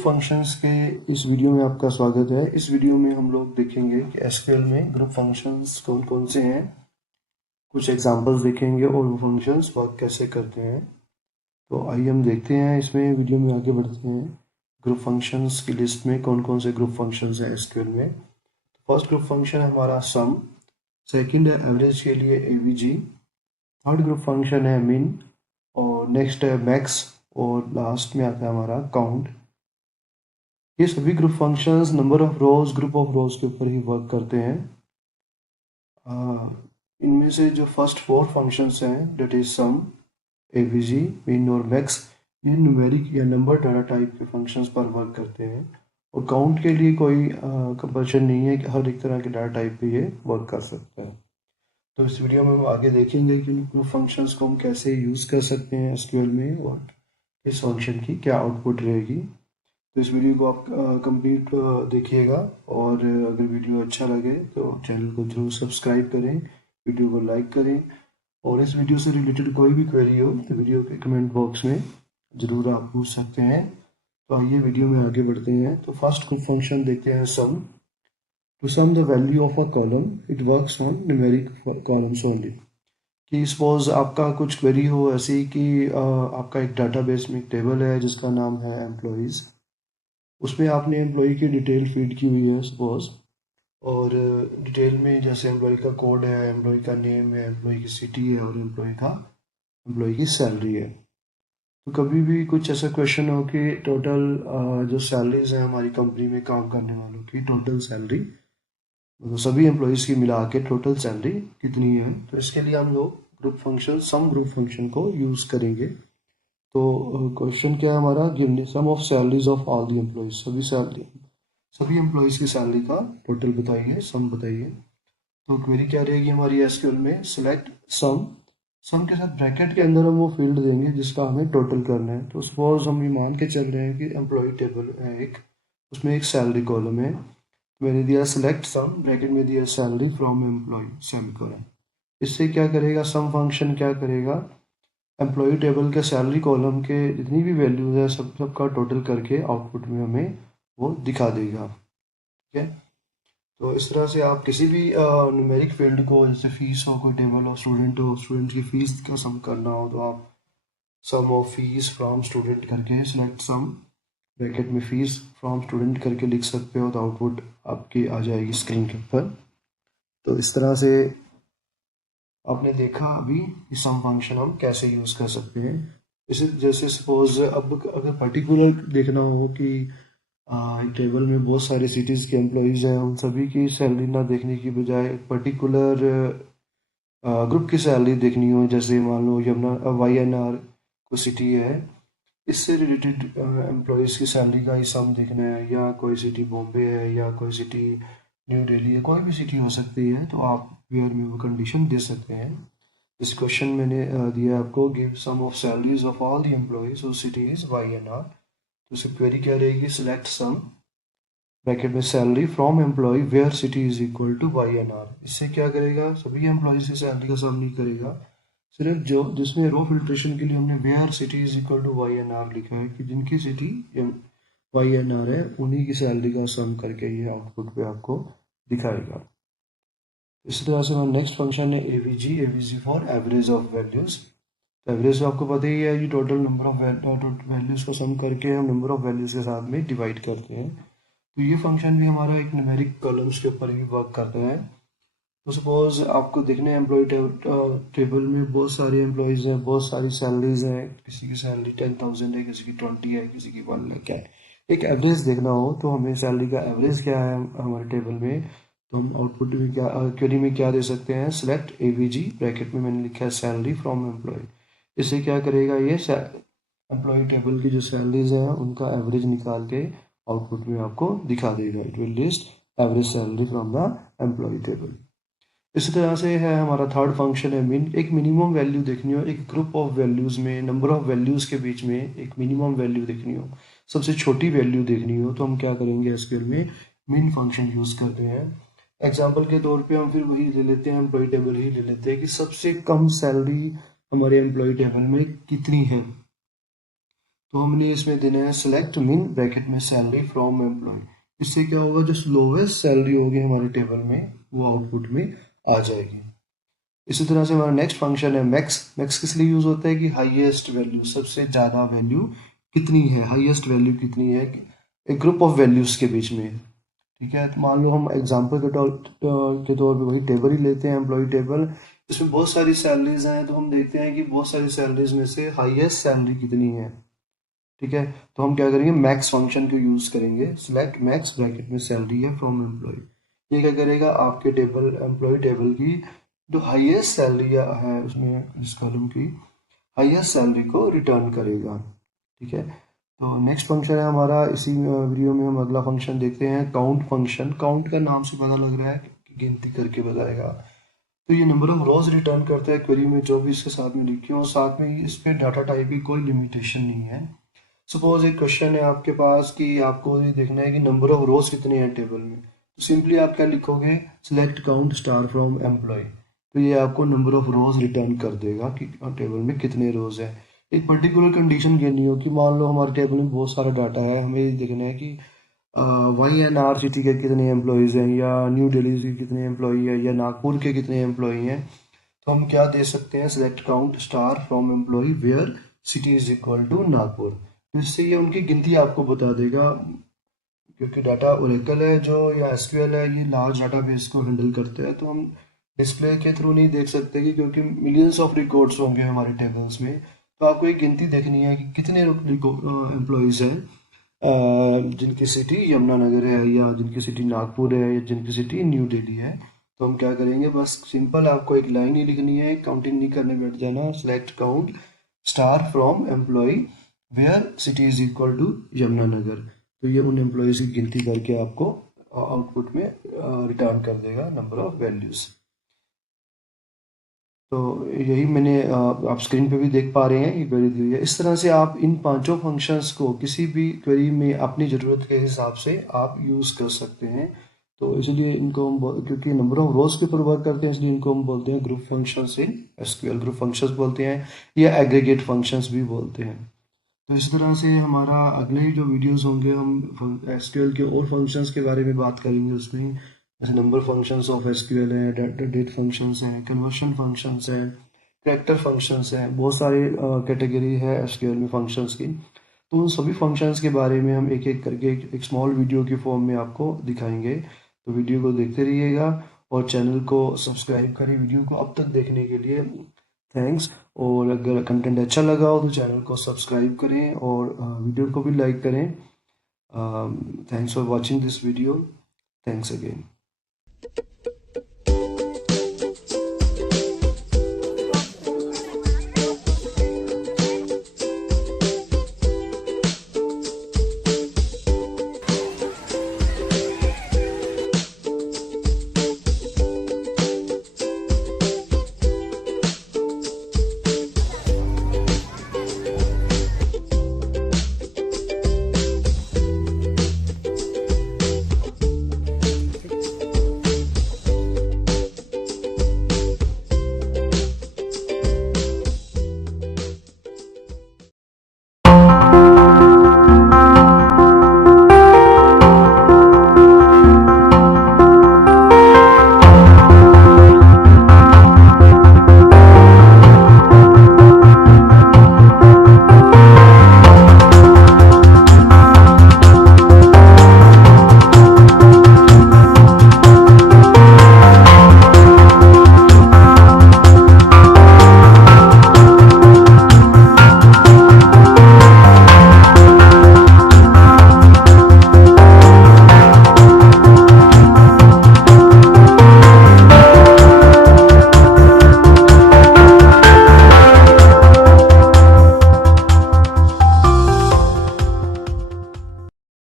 Functions के इस video में आपका स्वागत है। इस वीडियो में हम लोग देखेंगे कि एसक्यूएल में ग्रुप फंक्शंस कौन कौन से हैं, कुछ एग्जांपल्स देखेंगे और वो फंक्शंस वर्क कैसे करते हैं। तो आइए हम देखते हैं, इसमें वीडियो में आगे बढ़ते हैं। ग्रुप फंक्शंस की लिस्ट में कौन कौन से ग्रुप फंक्शंस हैं एसक्यूएल में। फर्स्ट ग्रुप फंक्शन है हमारा सम, सेकंड है एवरेज के लिए एवीजी, थर्ड ग्रुप फंक्शन है मिन, और नेक्स्ट है मैक्स, और लास्ट में आता है हमारा काउंट। ये सभी group functions number of rose, group of रोज के ऊपर ही वर्क करते हैं। इनमें से जो फर्स्ट फोर फंक्शंस हैं, डेट इज सम, एवीजी, मिन और मैक्स, ये न्यूमेरिक या नंबर डाटा टाइप के फंक्शंस पर वर्क करते हैं। और काउंट के लिए कोई कंपल्शन नहीं है कि हर एक तरह के डाटा टाइप पे ये वर्क कर सकता है। तो इस वीडियो में हम आगे देखेंगे कि ग्रुप फंक्शंस को हम कैसे यूज़ कर सकते हैं एसक्यूएल में और इस फंक्शन की क्या आउटपुट रहेगी। तो इस वीडियो को आप कंप्लीट देखिएगा, और अगर वीडियो अच्छा लगे तो चैनल को जरूर सब्सक्राइब करें, वीडियो को लाइक करें, और इस वीडियो से रिलेटेड कोई भी क्वेरी हो तो वीडियो के कमेंट बॉक्स में ज़रूर आप पूछ सकते हैं। तो आइए वीडियो में आगे बढ़ते हैं। तो फर्स्ट ग्रुप फंक्शन देखते हैं sum. To sum the value of a column it works on numeric columns only. कि सपोज आपका कुछ क्वेरी हो ऐसी कि आपका एक डाटाबेस में एक टेबल है जिसका नाम है एम्प्लॉयज़, उसमें आपने एम्प्लॉय की डिटेल फीड की हुई है सपोज, और डिटेल में जैसे एम्प्लॉय का कोड है, एम्प्लॉय का नेम है, एम्प्लॉय की सिटी है, और एम्प्लॉय की सैलरी है। तो कभी भी कुछ ऐसा क्वेश्चन हो कि टोटल जो सैलरीज हैं हमारी कंपनी में काम करने वालों की, टोटल सैलरी मतलब सभी एम्प्लॉयज़ की मिला के टोटल सैलरी कितनी है, तो इसके लिए हम लोग group function sum group function को यूज़ करेंगे। तो क्वेश्चन क्या है हमारा, give sum of salaries of all the employees, सभी एम्प्लॉयज़ की सैलरी का टोटल बताइए, सम बताइए। तो क्वेरी क्या रहेगी हमारी एसक्यूएल में, सिलेक्ट सम, सम के साथ ब्रैकेट के अंदर हम वो फील्ड देंगे जिसका हमें टोटल करना है। तो सपोज हम ये मान के चल रहे हैं कि एम्प्लॉय टेबल है एक, उसमें एक सैलरी कॉलम है, मैंने दिया सिलेक्ट सम, ब्रैकेट में दिया सैलरी फ्रॉम एम्प्लॉय, सेमीकोलन। इससे क्या करेगा, सम फंक्शन क्या करेगा, एम्प्लॉय टेबल के सैलरी कॉलम के जितनी भी वैल्यूज है सबका टोटल करके आउटपुट में हमें वो दिखा देगा। ठीक है, तो इस तरह से आप किसी भी न्यूमेरिक फील्ड को, जैसे फीस हो, कोई टेबल हो, स्टूडेंट की फीस का सम करना हो, तो आप सम ऑफ फीस फ्रॉम स्टूडेंट करके सिलेक्ट सम, ब्रैकेट में फीस फ्रॉम स्टूडेंट करके लिख सकते हो, तो आउटपुट आपकी आ जाएगी स्क्रीन के ऊपर। तो इस तरह से आपने देखा अभी कि सम फंक्शन हम कैसे यूज़ कर सकते हैं। इसे जैसे सपोज अब अगर पर्टिकुलर देखना हो कि एक टेबल में बहुत सारे सिटीज़ के एम्प्लॉयज़ हैं, उन सभी की सैलरी ना देखने की बजाय एक पर्टिकुलर ग्रुप की सैलरी देखनी हो, जैसे मान लो यमुना YNR को सिटी है, इससे रिलेटेड एम्प्लॉयज़ की सैलरी का ही सम देखना है, या कोई सिटी बॉम्बे है, या कोई सिटी न्यू दिल्ली है, कोई भी सिटी हो सकती है, तो आप वेयर में वो कंडीशन दे सकते हैं। इस क्वेश्चन मैंने दिया आपको, give sum of salaries of all the employees whose city is YNR। तो इसकी क्वेरी क्या रहेगी, सिलेक्ट सम, ब्रैकेट में salary from employee where city is equal to YNR। इससे क्या करेगा, सभी एम्प्लॉयज की सैलरी का सम नहीं करेगा, सिर्फ जो जिसमें रो फिल्ट्रेशन के लिए हमने where city is equal to YNR लिखा है कि जिनकी सिटी YNR है उन्हीं की सैलरी का सम करके ये आउटपुट पे आपको दिखाएगा। इसी तरह से हमारा नेक्स्ट फंक्शन है AVG for average of values. तो एवरेज आपको पता ही है, ये टोटल नंबर ऑफ वैल्यूज को सम करके हम नंबर ऑफ वैल्यूज के साथ में डिवाइड करते हैं। तो ये फंक्शन भी हमारा एक न्यूमेरिक कॉलम्स के ऊपर ही वर्क करता है। तो सपोज आपको देखने एम्प्लॉय टेबल में बहुत सारे एम्प्लॉयज़ हैं, बहुत सारी सैलरीज हैं, किसी की सैलरी 10,000 है, किसी की 20 है, किसी की 1 लाख है। एक एवरेज देखना हो तो हमें सैलरी का एवरेज क्या है हमारे टेबल में, तो हम आउटपुट में क्या क्वेरी में क्या दे सकते हैं, सिलेक्ट एवीजी, ब्रैकेट में मैंने लिखा है सैलरी फ्रॉम एम्प्लॉय। इससे क्या करेगा, ये एम्प्लॉय टेबल की जो सैलरीज हैं उनका एवरेज निकाल के आउटपुट में आपको दिखा देगा। It will list average salary from the employee table. इसी तरह से है हमारा थर्ड फंक्शन है मिन। एक मिनिमम वैल्यू देखनी हो, एक ग्रुप ऑफ वैल्यूज में नंबर ऑफ वैल्यूज के बीच में एक मिनिमम वैल्यू देखनी हो, सबसे छोटी वैल्यू देखनी हो, तो हम क्या करेंगे, एसक्यूएल में मिन फंक्शन यूज करते हैं। एग्जाम्पल के तौर पे हम फिर वही ले लेते हैं, एम्प्लॉय टेबल ही ले लेते हैं कि सबसे कम सैलरी हमारे एम्प्लॉय टेबल में कितनी है। तो हमने इसमें देना है सेलेक्ट मीन ब्रैकेट में सैलरी फ्रॉम एम्प्लॉय। इससे क्या होगा, जो लोवेस्ट सैलरी होगी हमारे टेबल में वो आउटपुट में आ जाएगी। इसी तरह से हमारा नेक्स्ट फंक्शन है मैक्स। मैक्स किस लिए यूज होता है कि हाईएस्ट वैल्यू, सबसे ज़्यादा वैल्यू कितनी है, हाईएस्ट वैल्यू कितनी है एक ग्रुप ऑफ वैल्यूज के बीच में। ठीक है, तो मान लो हम एग्जांपल के तौर पे वही टेबल ही लेते हैं, एम्प्लॉय टेबल। इसमें बहुत सारी सैलरीज हैं, तो हम देखते हैं कि बहुत सारी सैलरीज में से हाईएस्ट सैलरी कितनी है। ठीक है, तो हम क्या करेंगे, मैक्स फंक्शन को यूज करेंगे, सिलेक्ट मैक्स ब्रैकेट में सैलरी है फ्रॉम एम्प्लॉय। ये क्या करेगा, आपके टेबल एम्प्लॉय टेबल की जो हाईएस्ट सैलरी है उसमें इस कॉलम की हाईएस्ट सैलरी को रिटर्न करेगा। ठीक है, तो नेक्स्ट फंक्शन है हमारा, इसी वीडियो में हम अगला फंक्शन देखते हैं काउंट फंक्शन। काउंट का नाम से पता लग रहा है कि गिनती करके बताएगा। तो ये नंबर ऑफ रोज रिटर्न करता है क्वेरी में, जो भी इसके साथ में लिखी हो। साथ में इस पे डाटा टाइप की कोई लिमिटेशन नहीं है। सपोज एक क्वेश्चन है आपके पास कि आपको ये देखना है कि नंबर ऑफ रोज कितने हैं टेबल में, तो सिंपली आप क्या लिखोगे, select count star from employ. तो ये आपको नंबर ऑफ रोज रिटर्न कर देगा कि टेबल में कितने रोज है। एक पर्टिकुलर कंडीशन कहनी हो कि मान लो हमारे टेबल में बहुत सारा डाटा है, हमें ये देखना है कि वाई एन आर सिटी के कितने एम्प्लॉयज़ हैं, या न्यू दिल्ली के कितने एम्प्लॉई हैं, या नागपुर के कितने एम्प्लॉई हैं। तो हम क्या दे सकते हैं, select count star from employee where city is equal to Nagpur. तो इससे ये उनकी गिनती आपको बता देगा, क्योंकि डाटा ओरेकल है जो या एसक्यूएल है, ये लार्ज डाटाबेस को हैंडल करते हैं। तो हम डिस्प्ले के थ्रू नहीं देख सकते कि क्योंकि मिलियंस ऑफ रिकॉर्ड्स होंगे हमारे टेबल्स में। तो आपको एक गिनती देखनी है कि कितने एम्प्लॉयज़ हैं जिनकी सिटी यमुनानगर है, या जिनकी सिटी नागपुर है, या जिनकी सिटी न्यू दिल्ली है। तो हम क्या करेंगे, बस सिंपल आपको एक लाइन ही लिखनी है, काउंटिंग नहीं करने बैठ जाना। Select count star from employee where city is equal to Yamunanagar. तो ये उन एम्प्लॉयज़ की गिनती करके आपको आउटपुट में रिटर्न कर देगा नंबर ऑफ वैल्यूज़। तो यही मैंने आप स्क्रीन पे भी देख पा रहे हैं, ये क्वेरी दी हुई है। इस तरह से आप इन पांचों फंक्शंस को किसी भी क्वेरी में अपनी ज़रूरत के हिसाब से आप यूज़ कर सकते हैं। तो इसलिए इनको हम क्योंकि नंबर ऑफ रोज के ऊपर वर्क करते हैं, इसलिए इनको हम बोलते हैं group functions in SQL. Group functions बोलते हैं या एग्रीगेट फंक्शंस भी बोलते हैं। तो इस तरह से हमारा अगले जो वीडियोस होंगे, हम एसक्यूएल के और फंक्शंस के बारे में बात करेंगे। उसमें जैसे नंबर फंक्शंस ऑफ एसक्यूएल हैं, डेट फंक्शंस हैं, कन्वर्शन फंक्शंस हैं, कैरेक्टर फंक्शंस हैं, बहुत सारे कैटेगरी है एसक्यूएल में फंक्शंस की। तो उन सभी फंक्शंस के बारे में हम एक एक करके एक स्मॉल वीडियो की फॉर्म में आपको दिखाएंगे। तो वीडियो को देखते रहिएगा और चैनल को सब्सक्राइब करें। वीडियो को अब तक देखने के लिए थैंक्स। और अगर कंटेंट अच्छा लगा हो तो चैनल को सब्सक्राइब करें और वीडियो को भी लाइक करें। Thanks for watching this video. Thanks again.